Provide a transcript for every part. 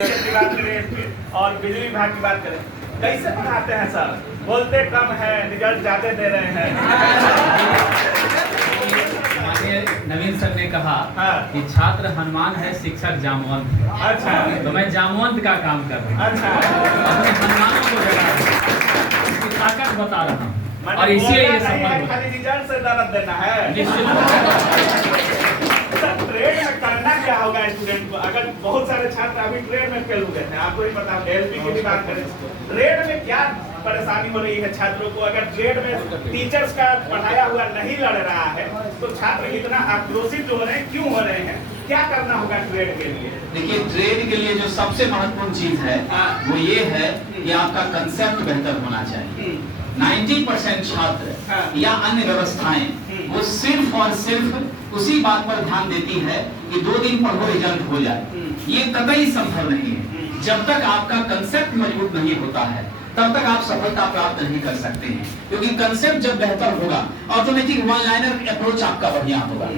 की बात करें और बिजली विभाग की बात करें, कैसे पढ़ाते हैं सर? बोलते कम है, रिजल्ट ज्यादा दे रहे हैं। माननीय नवीन सर ने कहा कि छात्र हनुमान है, शिक्षक जामवंत है। अच्छा, तो मैं जामवंत का काम कर रहा हूँ। अच्छा, अपने हनुमानों को जगा उसकी ताकत बता रहा हूँ और इसीलिए ये सफल हुआ। खाली रिजल्ट से दर्द देना है। निश्चित ट्रेड में करना क्या होगा स्टूडेंट को? अगर बहुत सारे छात्र अभी ट्रेड में फेल हुए हैं, आपको ही पता है, एलपी की भी बात करें, ट्रेड में क्या परेशानी हो रही है छात्रों को? अगर ट्रेड में टीचर्स का पढ़ाया हुआ नहीं लड़ रहा है तो छात्र इतना आक्रोशित हो रहे हैं, क्यों हो रहे हैं? क्या करना होगा ट्रेड के लिए? देखिए, ट्रेड के लिए जो सबसे महत्वपूर्ण चीज है वो ये है कि आपका कंसेप्ट बेहतर होना चाहिए। 90% छात्र या अन्य व्यवस्थाएं वो सिर्फ और सिर्फ उसी बात पर ध्यान देती है कि 2 दिन पढ़ो रिजल्ट हो जाए। ये कतई संभव नहीं है। जब तक आपका कंसेप्ट मजबूत नहीं होता है तब तक आप सफलता प्राप्त नहीं कर सकते हैं, क्योंकि कंसेप्ट जब बेहतर होगा ऑटोमेटिक वन लाइनर अप्रोच आपका बढ़िया होगा,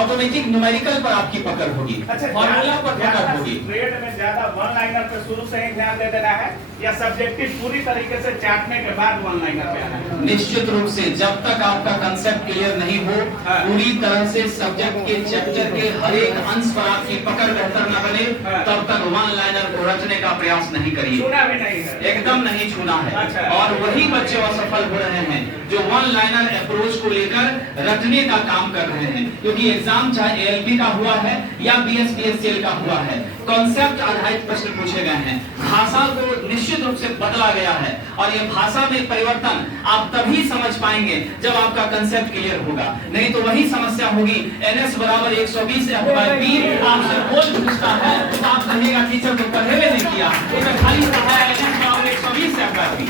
ऑटोमेटिक न्यूमेरिकल पर आपकी पकड़ होगी, फॉर्मूला पर पकड़ होगी। ट्रेड में ज्यादा वन लाइनर पे शुरू से ही ध्यान दे देना है या सब्जेक्टिव पूरी तरीके से चाटने के बाद वन लाइनर पे आना है? निश्चित रूप से जब तक आपका कंसेप्ट क्लियर नहीं हो, पूरी तरह से सब्जेक्ट के चैप्टर के हर एक अंश पर आपकी पकड़ बेहतर न बने, तब तक वन लाइनर को रचने का प्रयास नहीं करिए। छूना भी नहीं है, एकदम नहीं छूना है। अच्छा। और वही बच्चे असफल हो रहे हैं जो वन लाइनर अप्रोच को लेकर रटने का काम कर रहे हैं, क्योंकि एग्जाम चाहे एएलपी का हुआ है या बीएसपीएससीएल का हुआ है, कॉन्सेप्ट आधारित प्रश्न पूछे गए हैं, भाषा को निश्चित रूप से बदला गया है और ये भाषा में परिवर्तन आप तभी समझ पाएंगे जब आपका कंसेप्ट क्लियर होगा, नहीं तो वही समस्या होगी। NS बराबर 120 F/P आपसे बोझ पूछता है तो आप कहिएगा टीचर तो पढ़े नहीं किया, तो खाली पढ़ाया NS बराबर 120 F/P।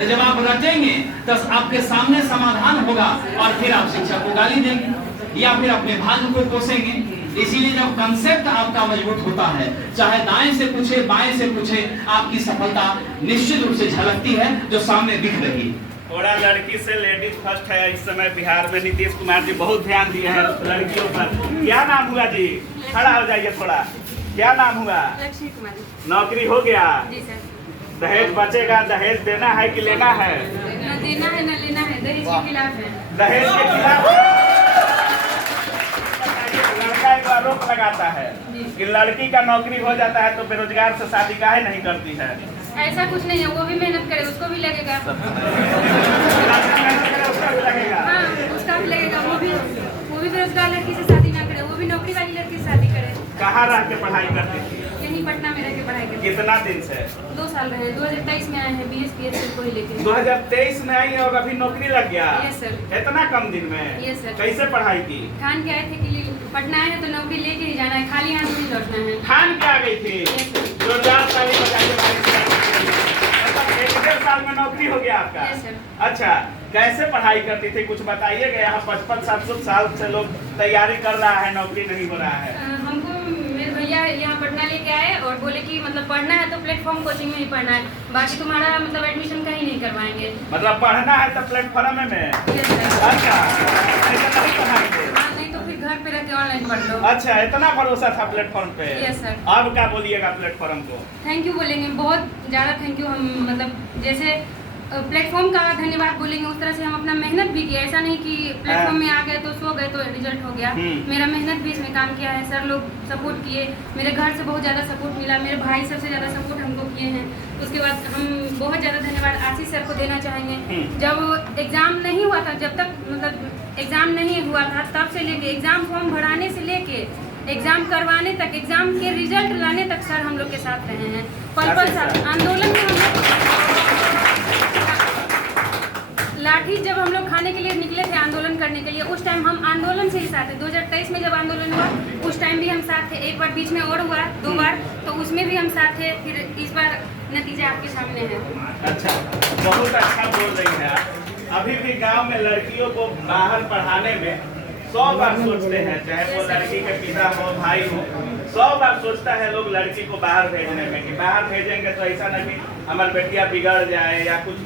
तो जब आप रटेंगे तो आपके सामने समाधान होगा और फिर आप शिक्षक को गाली देंगे या फिर अपने भाग्य को कोसेंगे। इसीलिए जब कंसेप्ट आपका मजबूत होता है, चाहे दाएं से पूछे बाएं से पूछे, आपकी सफलता निश्चित रूप से झलकती है जो सामने दिख रही है। थोड़ा लड़की से लेडीज फर्स्ट है इस समय बिहार में। नीतीश कुमार जी बहुत ध्यान दिए हैं लड़कियों पर। क्या नाम हुआ जी? खड़ा हो जाइए थोड़ा। क्या नाम हुआ? लक्ष्मी कुमारी। नौकरी हो गया? जी सर। दहेज बचेगा? दहेज देना है कि लेना है? न देना है न लेना है, दहेज के खिलाफ है। दहेज के खिलाफ लड़का एक आरोप लगाता है कि लड़की का नौकरी हो जाता है तो बेरोजगार से शादी काहे नहीं करती है? ऐसा कुछ नहीं है, वो भी मेहनत करे, उसको भी लगेगा। उसका भी लगेगा। हाँ, उसका भी लगेगा। वो भी बेरोजगार लड़की से शादी ना करे, वो भी नौकरी वाली लड़की से शादी करे। कहाँ रह के पढ़ाई करती थी? यहीं पटना में रह के पढ़ाई करती। कितना दिन से? 2 साल रहे। 2023 में आए हैं बीएसपीएससी को ही लेके। 2023 में आई और अभी नौकरी लग गया? Yes sir. इतना कम दिन में? Yes sir. कैसे पढ़ाई की? ठान के आए थे कि पटना आए हैं तो नौकरी लेके ही जाना है, खाली हाथ नहीं लौटना है। ठान के आ गई थी? Yes sir. जोरदार ताली बजाइए। 1.5 साल में नौकरी हो गया आपका? Yes sir. अच्छा, कैसे पढ़ाई करती थी कुछ बताइएगा? यहाँ 55-60 साल से लोग तैयारी कर रहा है, नौकरी नहीं हो रहा है। हमको मेरे भैया यहाँ पटना लेके आए और बोले कि मतलब पढ़ना है तो प्लेटफॉर्म कोचिंग में ही पढ़ना है, बाकी तुम्हारा मतलब एडमिशन कहीं नहीं करवाएंगे। मतलब पढ़ना है तो प्लेटफॉर्म में? Yes sir. अच्छा, ऐसा नहीं पढ़ाएंगे? हाँ, नहीं तो फिर घर पे रह के ऑनलाइन पढ़ लो। अच्छा, इतना भरोसा था प्लेटफॉर्म पे? Yes sir. अब क्या बोलिएगा प्लेटफॉर्म को? थैंक यू बोलेंगे, बहुत ज़्यादा थैंक यू। हम मतलब जैसे प्लेटफॉर्म का धन्यवाद बोलेंगे उस तरह से हम अपना मेहनत भी किया। ऐसा नहीं कि प्लेटफॉर्म में आ गए तो सो गए तो रिजल्ट हो गया। मेरा मेहनत भी इसमें काम किया है। सर लोग सपोर्ट किए, मेरे घर से बहुत ज़्यादा सपोर्ट मिला, मेरे भाई सबसे ज़्यादा सपोर्ट हमको किए हैं। उसके बाद हम बहुत ज़्यादा धन्यवाद आशीष सर को देना चाहेंगे। जब एग्ज़ाम नहीं हुआ था, जब तक मतलब एग्ज़ाम नहीं हुआ था तब से लेके एग्ज़ाम फॉर्म भराने से लेके एग्ज़ाम करवाने तक, एग्ज़ाम के रिजल्ट लाने तक सर हम लोग के साथ रहे हैं। पल साथ आंदोलन में हम लोग लाठी जब हम लोग खाने के लिए निकले थे आंदोलन करने के लिए, उस टाइम हम आंदोलन से ही साथ थे। 2023 में जब आंदोलन हुआ उस टाइम भी हम साथ थे। एक बार बीच में और हुआ 2 बार, तो उसमें भी हम साथ थे। फिर इस बार नतीजा आपके सामने है। अच्छा, बहुत अच्छा बोल रही है आप। अभी भी गांव में लड़कियों को बाहर पढ़ाने में 100 बार सोचते हैं, चाहे वो लड़की के पिता हो भाई हो, 100 बार सोचता है लोग लड़की को बाहर भेजने में कि बाहर भेजेंगे तो ऐसा नहीं हमारी बेटियां बिगड़ जाए या कुछ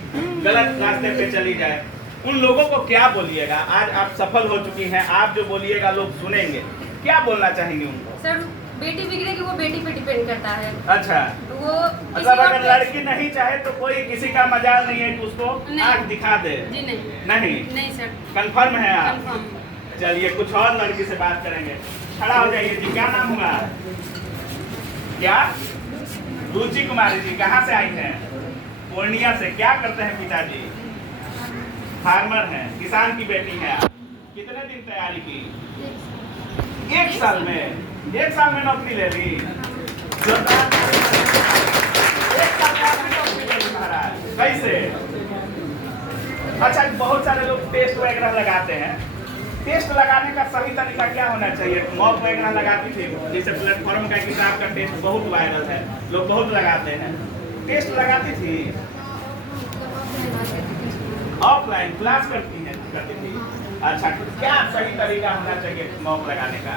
गलत रास्ते पे चली जाए। उन लोगों को क्या बोलिएगा? आज आप सफल हो चुकी हैं, आप जो बोलिएगा लोग सुनेंगे, क्या बोलना चाहेंगे उनको? सर बेटी बिगड़ेगी वो बेटी पे डिपेंड करता है। अच्छा, तो वो मतलब अगर लड़की नहीं चाहे तो कोई किसी का मजाल नहीं है कि उसको नहीं। आँख दिखा दे? जी नहीं। नहीं नहीं सर। कंफर्म है आप? कंफर्म। चलिए कुछ और लड़की से बात करेंगे। खड़ा हो जाइए जी, क्या नाम हुआ? क्या? रुचि कुमारी जी, कहाँ से आई हैं? पूर्णिया से। क्या करते हैं पिताजी? फार्मर हैं, किसान की बेटी हैं आप। कितने दिन तैयारी की? 1 साल में? 1 साल में नौकरी ले ली? जोरदार ताली। 1 साल में आपने नौकरी ले ली महाराज, कैसे? अच्छा, बहुत सारे लोग टेस्ट वगैरह लगाते हैं। टेस्ट लगाने का सही तरीका क्या होना चाहिए? मॉक वगैरह लगाती थी, जैसे प्लेटफॉर्म का किताब का टेस्ट बहुत वायरल है, लोग बहुत लगाते हैं। टेस्ट लगाती थी? ऑफलाइन क्लास करती थी? अच्छा, क्या सही तरीका होना चाहिए मॉक लगाने का?